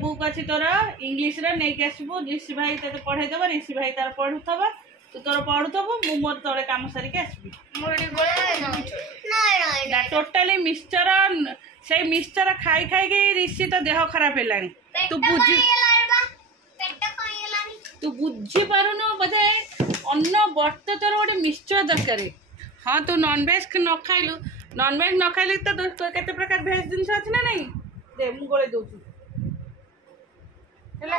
Book अच्छी तोर English रे नहीं के आसबू ऋषि भाई ते पढ़े देबो ऋषि भाई तार पढ़ुथबो तू तोर पढ़ुथबो मु मोर तोरे काम सारी के आसबी ना टोटली मिक्सचर से मिक्सचर खाई खाई के ऋषि तो देह खराब हेलानी तू बुझी पारुनु बोधे अन्न बर्त तोर गोटे मिक्सचर दरकार हाँ तू नॉनवेज न खाइलु नॉनवेज न खाइले तो केते प्रकार भेज जिनस अछि ना नहीं दे मु गोळे दोछु हेला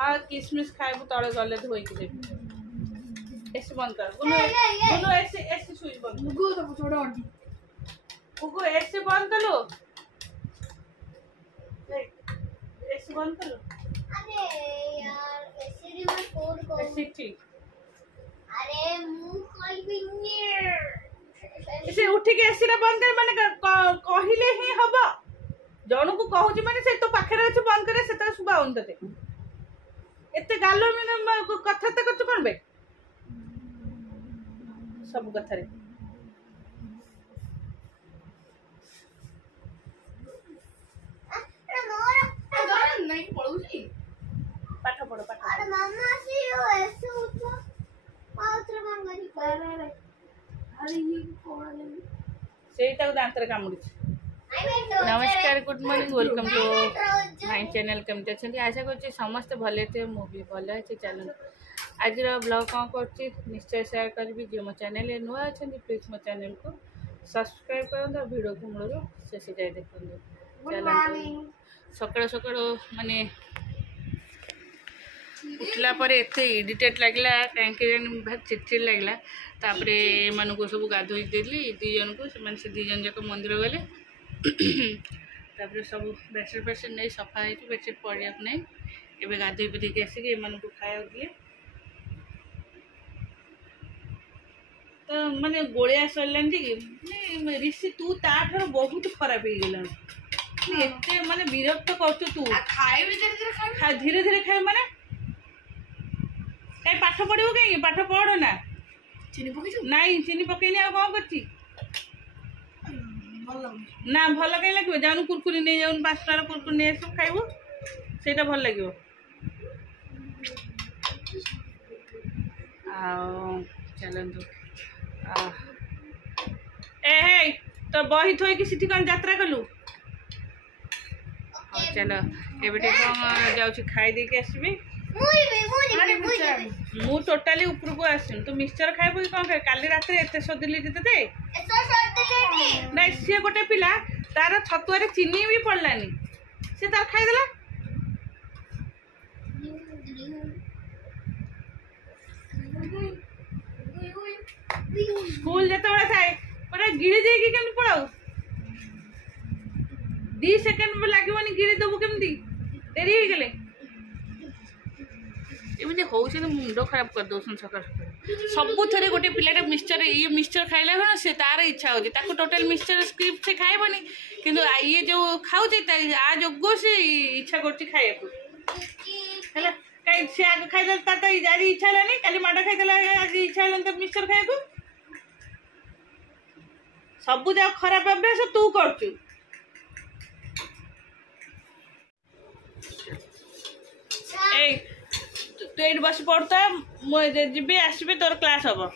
हाँ किसमिस खाइबु तले गले धोई के देबी ऐसे बंद कर गुनु ऐसे ऐसे स्विच बंद गुगु तो छोड़ो आंटी गुगु ऐसे बंद कर लो ऐसे बंद कर लो अरे यार ऐसे रिमोट कोड को ऐसे ठीक अरे मुंह खोल भी इसे उठी के एसी रे बंद कर माने कहिले ही हबो जण को कहूची माने से तो पाखरे अछि बंद करे से त सुबा होन तते एते गालो में कथा त कछु करबे सब कथा रे नहीं पढ़ूची पाठ पढ़ो पाठ अरे मामा सी ऐसे उठो पाउत्र मांगनी अरे ये कोण सेटा दांतर कामुडी नमस्कार good morning welcome to my channel केमते छथि आशा करछि समस्त भले थे मु भी भले अछि चैनल आज ब्लॉग कौन करछि निश्चय शेयर करबी जे मो चैनल नुआ अछंती प्लीज मो चैनल को सब्सक्राइब करंतो वीडियो को मुळरो शेष जाय देखंतो चलो सकाळ सकाळ माने उठला पर एते इरिटेट लागला काहे बहुत चिड़चिड़ लागला तापरे मन को सब गाधोई देली दी जन को से दी जन जाक मंदिर गले तापरे सब बेडशीट बेडशीट नहीं सफा है बेडशीट पड़िया नहीं एबे गाधोई पधी के आसिक एमन को खाया दिए तो माने गोलिया सरलान कि ऋषि तू ताठर बहुत खराब हो गला एते माने विरक्त करछ तू खाए धीरे धीरे खाए माने कहीं पाठ पढ़ू कहीं पाठ पढ़ ना चीनी पकई नहीं चीनी पकईनी आ कौन करती ना भल कहीं लगे जाऊन कुरकुरी नहीं जाऊन 5 टार कुरकुरी नहीं सब खाइबू सेटा भल लगे चलतु ए तो बही थोई कि सीठी कौन यात्रा कलु चलो एबे जाऊँ खाई दे के आसबी मु टोटाली ऊपर को आसिन तू मिक्सचर खाइबू कि कौन खाइ काली रात एते सदिली तते नहीं सी गोटे पिला तार छतुआ चीनी भी पड़लानी से तार खाईदेला स्कूल जिते बड़े थाए पूरा गिड़ी दे के पढ़ाऊ 2 सेकंड लगे गिड़ी देबू केमती डेरी हो गले एमती हूँ तो मुंड खराब कर दौन सकाल सबू थे गोटे पिलाटा मिक्सचर ये मिक्सचर खाइला कौन से तार इच्छा होती टोटाल मिक्सचर स्क्रिप्ट से खाइबनी किंतु ये जो खाऊे आ जोगो से इच्छा कर खाया कहीं से आगे खाई तार तो आज इच्छा है काली माड़ खाई आज इच्छा है तो मिक्सचर खाया सबू जा खराब अभ्यास तू कर तू ये बस पढ़ता मुझे जी आसबी तोर क्लास हम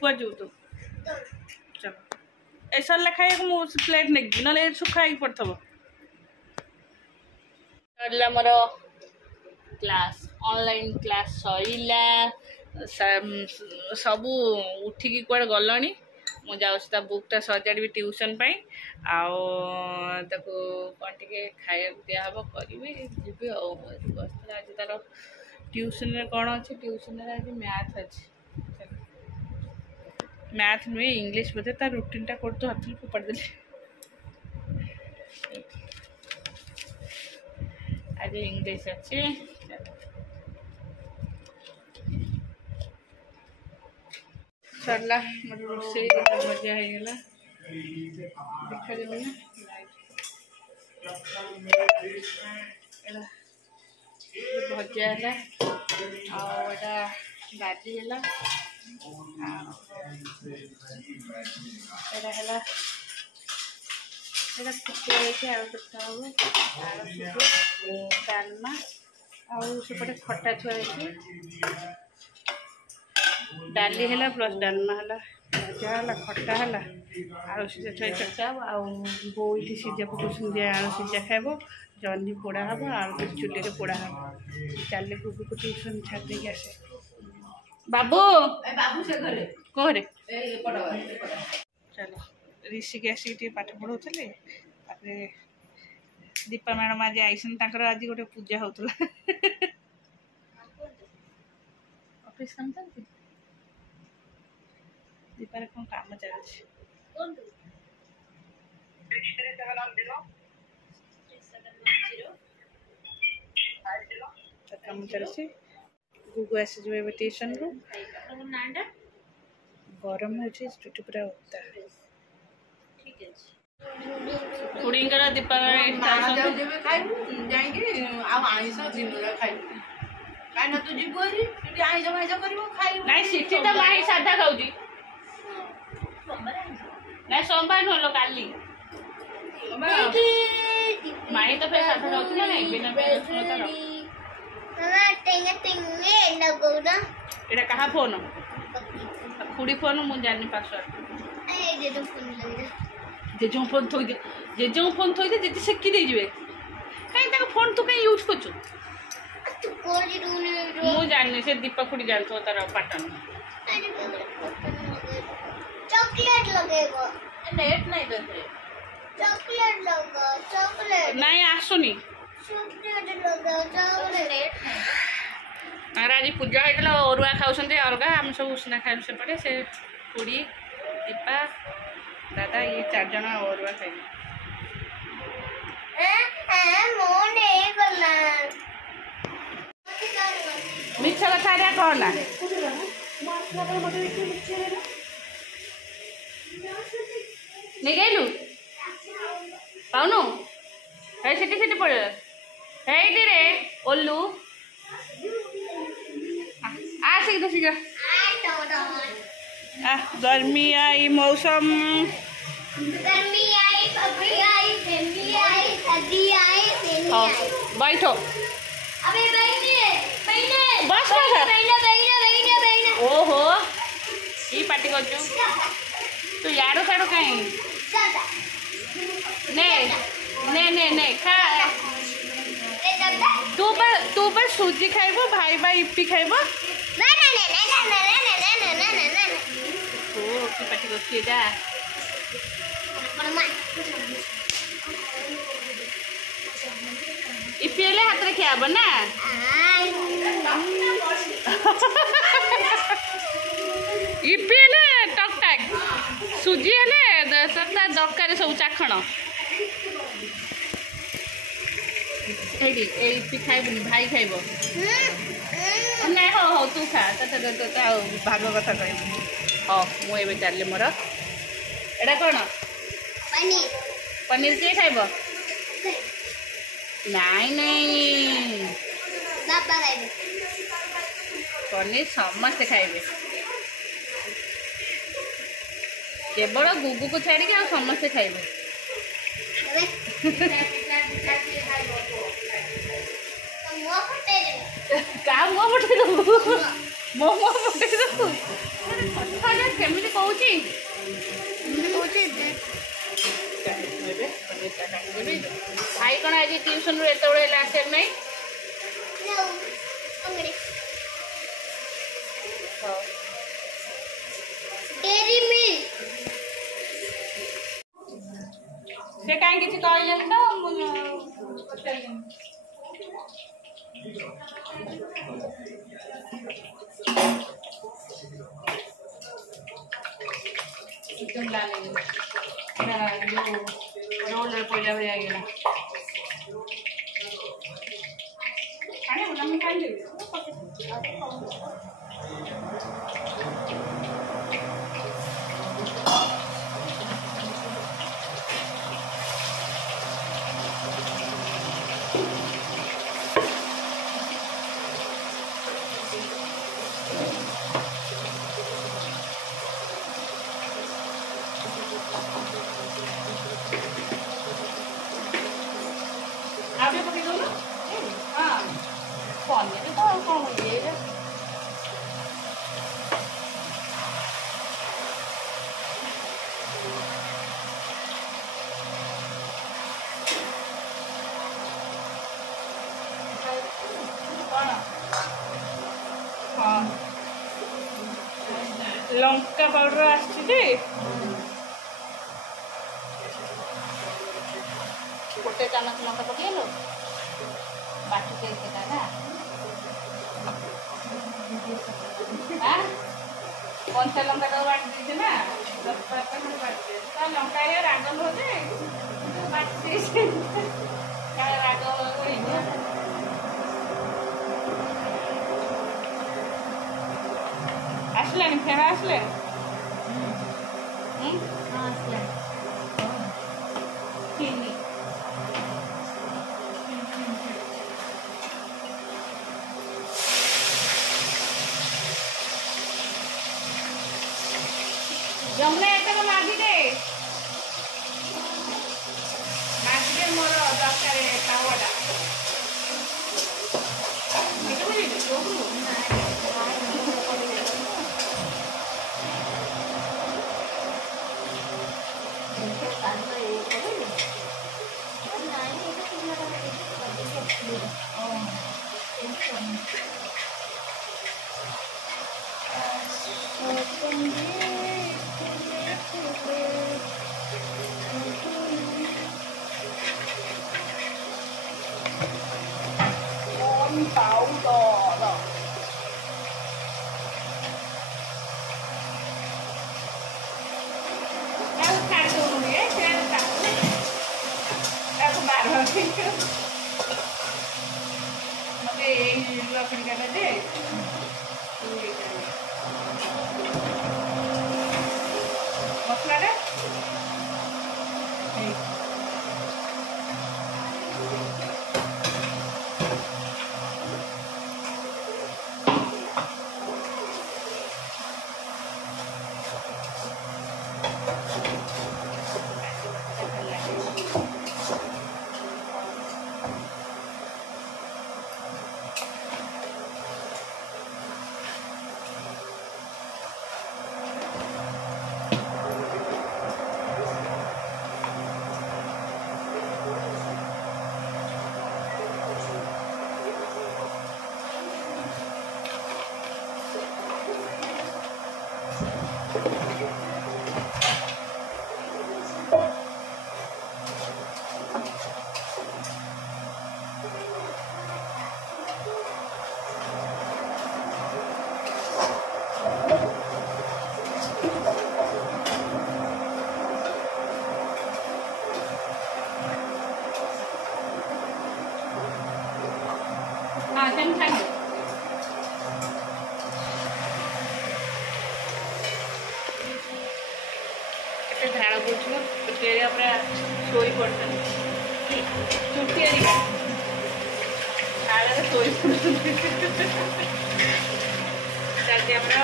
कुआ जीव तू चल ए सरला खाई मुझे प्लेट नहीं ना सुखाई पड़थब सरला मोर क्लास ऑनलाइन क्लास सईला सबू उठिकी कुआड़े गलनी मु जाऊँ बुकटा सजाड़ी ट्यूशन पाई कौन टे खाया दिहब करी जी बस आज तार ट्यूशन कौन अच्छे ट्यूशन आज मैथ अच्छे मैथ नुहे इंग्लिश बोधे तार रुटीनटा कर तो हाथ फोपाड़ी आज इंग्लिश अच्छे सरला मोर रोसे मजा होगा देखा भजा है आटा भाजी है এটা ফুটিয়া হয়েছে আলু তরকা হব আলু ডালমা ଆଉ ସେପଟେ ଖଟା ଥୁଆ ହେଇଛି ଡାଲି ହେଲା ପ୍ଲସ୍ ଡାଲମା ହେଲା ଭଜା ହେଲା ଖଟା ହେଲା ଆଳୁ ସିଝା ଥୁଆ ଚର୍ଚ୍ଚା ହେବ ଆଉ ବୋଉ ଏଠି ସିଝା ପକାଉଛନ୍ତି ଆଳୁ ସିଝା ଖାଇବ ଜହ୍ନି ପୋଡ଼ା ହେବ ଆଳୁ ଚୁଲିରେ ପୋଡ଼ା ହେବ ଚାଲି ଗୁଗୁକୁ ଟ୍ୟୁସନ୍ ଛାଡ଼ି ଦେଇକି ଆସେ ବାବୁ ବାବୁ ସେ ଘରେ କୋରେ ଚାଲ ରିଷିକି ଆସିକି ଟିକେ ପାଠ ପଢ଼ାଉଥିଲେ ତାପରେ ଦୀପା ମ୍ୟାଡ଼ାମ୍ ଆଜି ଆଇସନ୍ତି ତାଙ୍କର ଆଜି ଗୋଟେ ପୂଜା ହେଉଥିଲା ଅଫିସ୍ କାମ ଚାଲିଛି ଦୀପାରେ କ'ଣ କାମ ଚାଲିଛି କାମ ଚାଲିଛି ଗୁଗୁ ଆସିଯିବ ଏବେ ଟ୍ୟୁସନ୍ରୁ ଗରମ ହେଉଛି ଚୁଟି ପୁରା ଓଦା ଖୁଡ଼ିଙ୍କର ଦୀପା ନାଇଁ ସେଠି ତ ମାଇଁ ସାଧା ଖାଉଛି ନାଇଁ ସୋମବାର ନୁହଁ କାଲି ମାଇଁ ତ ଫେର ସାଧା ଖାଉଛି ନା ନାଇଁ ବିନା ତାର ଏଇଟା କାହା ଫୋନ୍ ଖୁଡ଼ି ଫୋନ୍ ମୁଁ ଜାଣିନି ପାସୱାର୍ଡ ଜେଜେଙ୍କ ଫୋନ୍ ଥୋଇଦେ ଜେଜେଙ୍କ ଫୋନ୍ ଥୋଇଦେ ଜେଜେ ସେକି ଦେଇଯିବେ କାହିଁ ତାଙ୍କ ଫୋନ୍ ତୁ କାହିଁ ୟୁଜ୍ କରୁଛୁ ମୁଁ ଜାଣିନି ସେ ଦୀପା ଖୁଡ଼ି ଜାଣିଥିବ ତାର ପାଟର୍ନ चॉकलेट लगेगा नेट नहीं देते चॉकलेट लगा चॉकलेट नहीं आसुनी चॉकलेट लगा चॉकलेट और आज पूजा होता अरुआ खाऊँ अलग आम सब उषना खाइलु सेपटे से खुड़ी दीपा दादा ये 4 जन अरुआ खाइलु मिछ कथा कहना नहीं गलु पाऊनु है सीटी पड़े रे ओलू आ शीघ्र शीघ्र गर्मी आई मौसम गर्मी आई कभी आई ठंडी आई सर्दी आई बैठो अबे बैठिए बस ओहो ये पार्टी कर तू यारो साड़ो कहीं ने खा तू बस सूजी खाइबो भाई भाई इप्पी खाइबो ओ की पार्टी करछी जा इप्पी ले हाथ रे खाबो ना इप्पी ले टक टक सुजी हेले सता दरकार सब चाखण एडी ए खाइबुनी भाई खाइब नहीं हो हो तू खा भाग कथा कह हाँ मुझे चल मोर एटा कौन पनीर किए खाइब नाई नहीं पनीर समस्ते खाइबे केवल गुगु को छाड़ी आ समस्ते खाइबे क्या मुँह पटे दबु मो मुँह पटे दबु केमी कौन भाई कौन आज ट्यूशन एत आसे ना से कहीं किसी कहले तो एकदम लाल रोलर पहले हो जाएगा खाने वाला में खाई ले ଲଙ୍କା ପାଉଡ଼ର ଆସିଛି ଯେ ଗୋଟେ ଚାମଚ ଲଙ୍କା ପକେଇଲୁ ବାଟି ଦେଇଥିଲା ନା କଞ୍ଚା ଲଙ୍କାଟାକୁ ବାଟି ଦେଇଛି ନା 10-12 ଖଣ୍ଡେ ବାଟି ଦେଇଛି ତା ଲଙ୍କା ରାଗ ନୁହଁ ଯେ ବାଟି ଦେଇଛି ରାଗ ହେଇଯିବ। আসলেন ফেরা আসলেন আসলেন চিনি যমুনা একটা মাগি দে মোর দরকার খাওয়াটা এটা বুঝলি powder. Aku kado ya, saya tahu. Aku baru itu. Oke, ini dua pinggan aja. Masuk ada? Kan kan କେତେ ଝାଳ ପଡ଼ୁଥିବ ଚୁଟିଆରି ପୁରା ଶୋଇ ପଡ଼ୁଛନ୍ତି ଚୁଟିଆରି ଝାଳରେ ଶୋଇ ପଡ଼ୁଛନ୍ତି ଚାଲିଛି ଆମର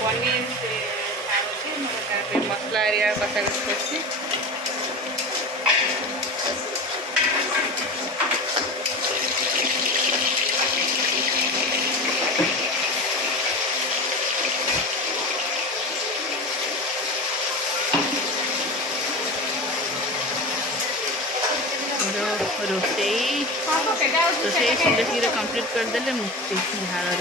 ପନିର ଖାଉଛି ମୋର ତାପରେ ମସଲା ଏରିଆ କଷାକଷି କରୁଛି। रोसई शीघ्र शीघ्र कंप्लीट करदेले मुक्ति झाड़।